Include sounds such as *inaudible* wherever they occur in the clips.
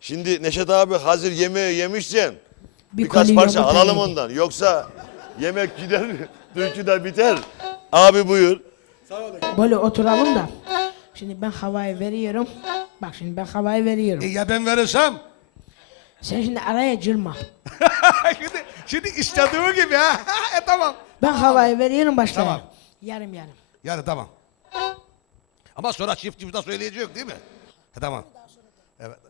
Şimdi Neşet abi hazır yemeği yemişsen Bir birkaç parça alalım ondan. Yoksa yemek gider, *laughs* türkü de biter. Abi buyur. Böyle oturalım da. Şimdi ben havayı veriyorum. Bak şimdi ben havayı veriyorum. E ya ben verirsem? Sen şimdi araya girme. *laughs* şimdi, şimdi istediği gibi ha. *laughs* e tamam. Ben havayı veriyorum başlayalım. Tamam. Yarım yarım. Yani tamam. Ama sonra çift çift söyleyecek değil mi? E, tamam. Evet.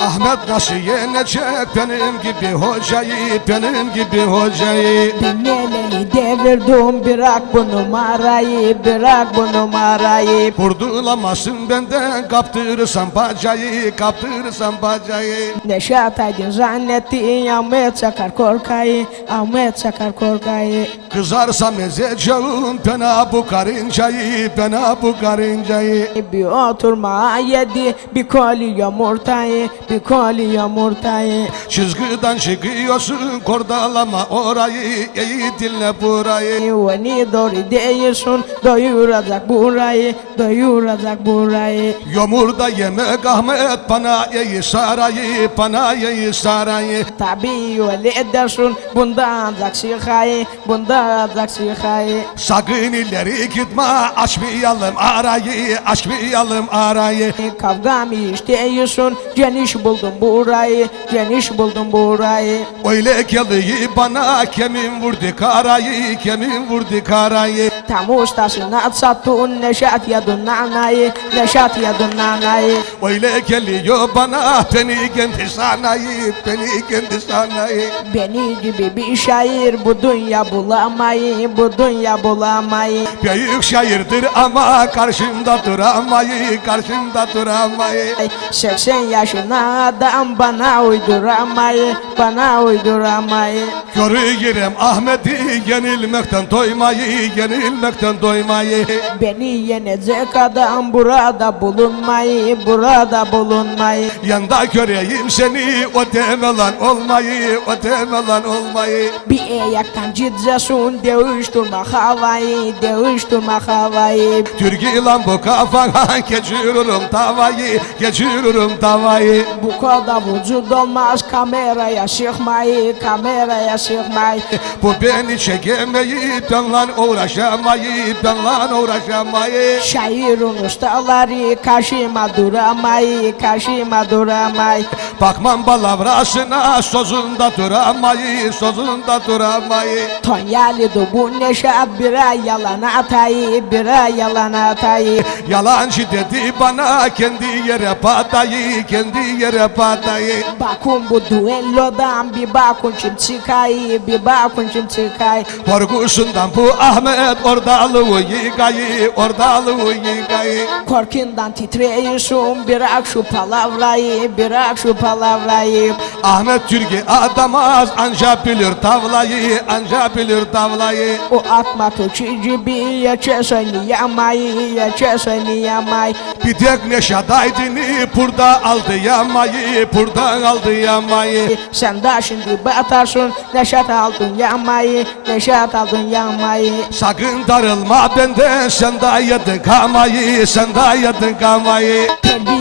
Ahmet nasıl yenecek benim gibi hocayı, benim gibi hocayı. Ben neleri devirdim bırak bu numarayı bırak bu numarayı. Vurdulamasın benden kaptırırsam bacayı, kaptırırsam bacayı. Neşat Aydın zannettin Ahmet Çakar korkayı Ahmet Çakar korkayı Kızarsam ezeceğim bana bu karıncayı, bana bu karıncayı. Bir oturma yedi bir koli yumurtayı bir koli yumurtayı Çizgiden çıkıyorsun kordalama orayı, iyi dinle burayı. Beni doğru değilsin doyuracak burayı doyuracak burayı Yomurda yemek Ahmet bana iyi sarayı, bana iyi sarayı. Tabii öyle dersin bunda ancak şikayı bunda ancak şikayı Sakın ileri gitme, açmayalım arayı, açmayalım arayı. Kavga mı istiyorsun geniş buldum burayı geniş buldum burayı Öyle geliyor bana kemin vurdu karayı, kemin vurdu karayı. Tam ustasına sattın neşat yadın nanayı Neşat yadın nanayı Öyle geliyor bana beni kendi sanayı, beni kendi sanayı. Beni gibi bir şair bu dünya bulamayı Bu dünya bulamayı Büyük şairdir ama karşımda duramayı, karşımda duramayı. 80 yaşına adam bana uyduramayı Bana uyduramayı Görüyorum Ahmet'i yenilmekten doymayı, yenilmekten doymayı. Beni yenecek adam burada bulunmayı Burada bulunmayı Yanda göreyim seni, o deme lan olmayı, o deme lan olmayı. Bir ayaktan ciddesun Değiştirme havayı Değiştirme havayı Türkiye lan bu kafana, geçiririm tavayı, geçiririm tavayı. Bu kadar vücut olmaz kameraya çıkmayı Kameraya çıkmayı *laughs* Bu beni çekemeyi, ben lan uğraşamayı, ben lan uğraşamayı. Şairin ustaları karşıma duramayı Karşıma duramayı *laughs* Bakmam balavrasına, sözünde duramayı, sözünde duramayı. Tonyali'de bu neşat bira yalan atayı Bira yalan atayı Yalancı dedi bana kendi yere patayı, kendi yere patayı. Bakın bu düellodan bir bakın kim çıkayı Bir bakın kim çıkayı Korkusundan bu Ahmet ordalığı yıkayı, ordalığı yıkayı. Korkundan titreyiyorsun bırak şu palavrayı Bırak şu palavrayı Ahmet Türkiye adamaz anca bilir tavlayı, anca bilir tavlayı. O atma tuçu gibi yaşasın yamayı Yaşasın yamayı Bir tek Neşet Aydın'ı burada aldı yamayı, buradan aldı yamayı. Sen de şimdi batarsın Neşat aldın yamayı Neşat aldın yamayı Sakın darılma benden, sen de yedin kamayı, sen de yedin kamayı.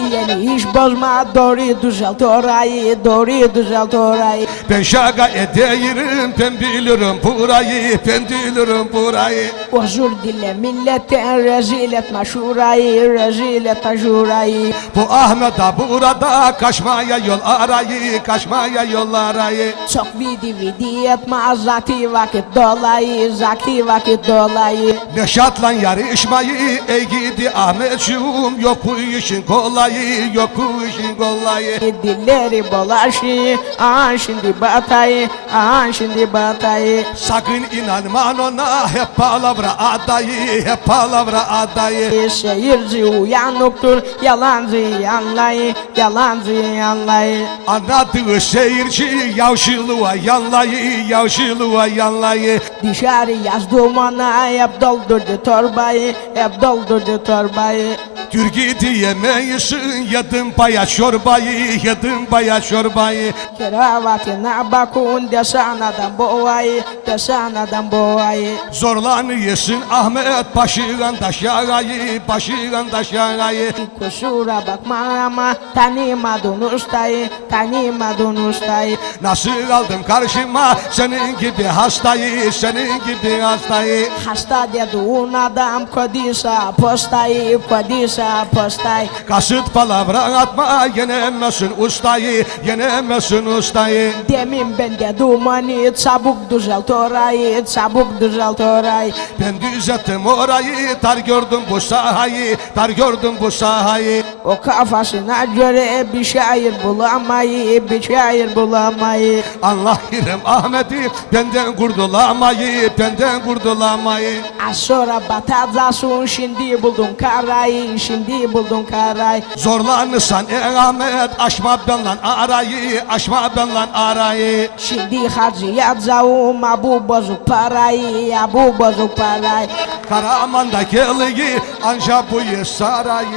Terbiyeni hiç bozma Doğru düzelt orayı Doğru düzelt orayı Ben şaka edeyim, ben bilirim burayı, ben bilirim burayı. Özür dile milletten rezil etme şurayı Rezil etme şurayı Bu Ahmet ha burada kaçmaya yol arayı, kaçmaya yol arayı. Çok vidi vidi etme Zati vakit dolayı Zaki vakit dolayı Neşatla yarışmayı, ey gidi Ahmetciğim, yok bu işin kolayı, yok bu işin kolayı. Dilleri bolaşı Aa şimdi batayı Aa şimdi batayı Sakın inanman ona, hep palavra adayı, hep palavra adayı. Seyirci uyanıktır Yalancı anlayı Yalancı anlayı Anladığı seyirci, yavşılığa yanlayı, yavşılığa yanlayı. Dışarı yazdım ona hep doldurdu torbayı Hep doldurdu torbayı Türkü diyemeyisin yedim baya çorbayı yedim baya çorbayı. Keravati na bakun desanadan boğayı desanadan boğayı. Zorlanıyorsun Ahmet başıgan taş yarayı başıgan taş yarayı Kusura bakma ama tanımadın ustayı tanımadın ustayı Nasıl aldım karşıma? Senin gibi hastayı senin gibi hastayı. Hasta dediğin adam kodisa postayı kodisa postayı Kasıt palavra atma yenemezsin ustayı yenemezsin ustayı. Demin ben dedim hani çabuk düzelt orayı çabuk düzelt orayı. Ben düzelttim orayı tar gördüm bu sahayı tar gördüm bu sahayı. O kafasına göre bir şair bulamayı bir şair bulamayı. Anlayırım Ahmet'i benden kurtulamayı benden kurtulamayı. Az sonra batacaksın şimdi buldun karayı şimdi buldun karayı Zorlanırsan ey Ahmet aşma benle arayı aşma benle arayı. Şimdi harcayacağım ha bu bozuk parayı bu bozuk parayı. Karaman'da geliyi anca bu sarayı.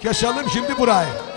Keselim şimdi burayı